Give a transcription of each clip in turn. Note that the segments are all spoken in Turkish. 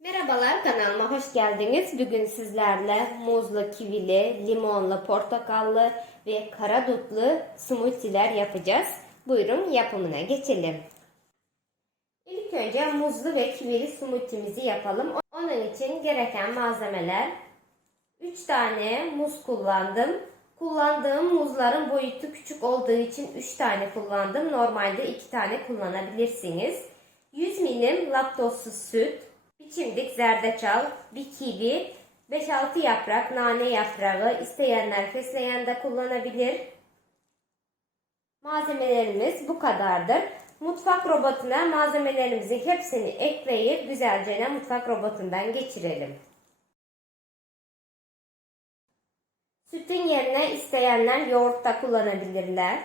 Merhabalar kanalıma hoş geldiniz. Bugün sizlerle muzlu, kivili, limonlu, portakallı ve kara dutlu smoothie'ler yapacağız. Buyurun yapımına geçelim. İlk önce muzlu ve kivili smoothie'mizi yapalım. Onun için gereken malzemeler 3 tane muz kullandım. Kullandığım muzların boyutu küçük olduğu için 3 tane kullandım. Normalde 2 tane kullanabilirsiniz. 100 milim laktozsuz süt, bir çimdik zerdeçal, bir kivi, 5-6 yaprak nane yaprağı, isteyenler fesleğen de kullanabilir. Malzemelerimiz bu kadardır. Mutfak robotuna malzemelerimizin hepsini ekleyip güzelce mutfak robotundan geçirelim. Sütün yerine isteyenler yoğurt da kullanabilirler.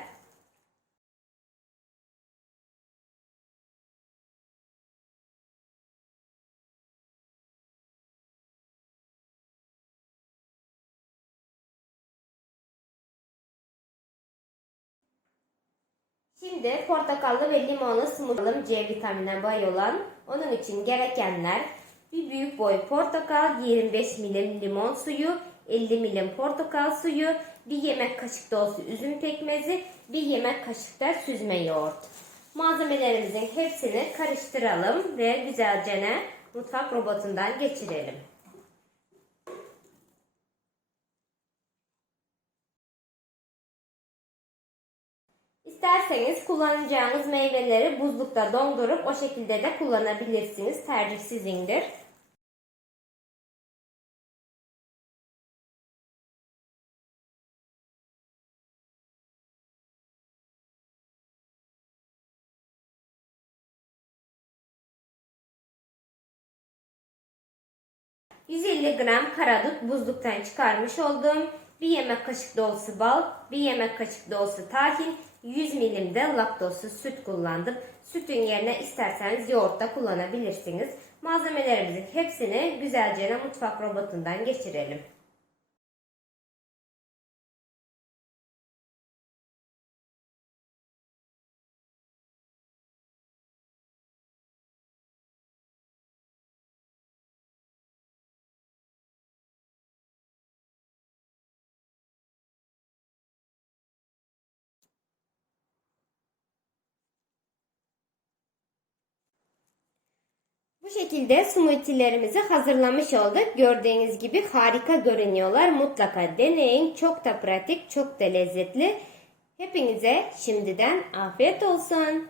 Şimdi portakallı ve limonlu smoothie'm C vitamine bay olan onun için gerekenler bir büyük boy portakal, 25 milim limon suyu, 50 milim portakal suyu, bir yemek kaşık dolusu üzüm pekmezi, bir yemek kaşık da süzme yoğurt. Malzemelerimizin hepsini karıştıralım ve güzelce mutfak robotundan geçirelim. İsterseniz kullanacağınız meyveleri buzlukta dondurup o şekilde de kullanabilirsiniz. Tercih sizindir. ...150 gram karadut buzluktan çıkarmış olduğum... ...bir yemek kaşık dolusu bal... ...bir yemek kaşık dolusu tahin... 100 milim de laktozsuz süt kullandım. Sütün yerine isterseniz yoğurt da kullanabilirsiniz. Malzemelerimizin hepsini güzelce mutfak robotundan geçirelim. Şekilde smoothie'lerimizi hazırlamış olduk. Gördüğünüz gibi harika görünüyorlar. Mutlaka deneyin. Çok da pratik, çok da lezzetli. Hepinize şimdiden afiyet olsun.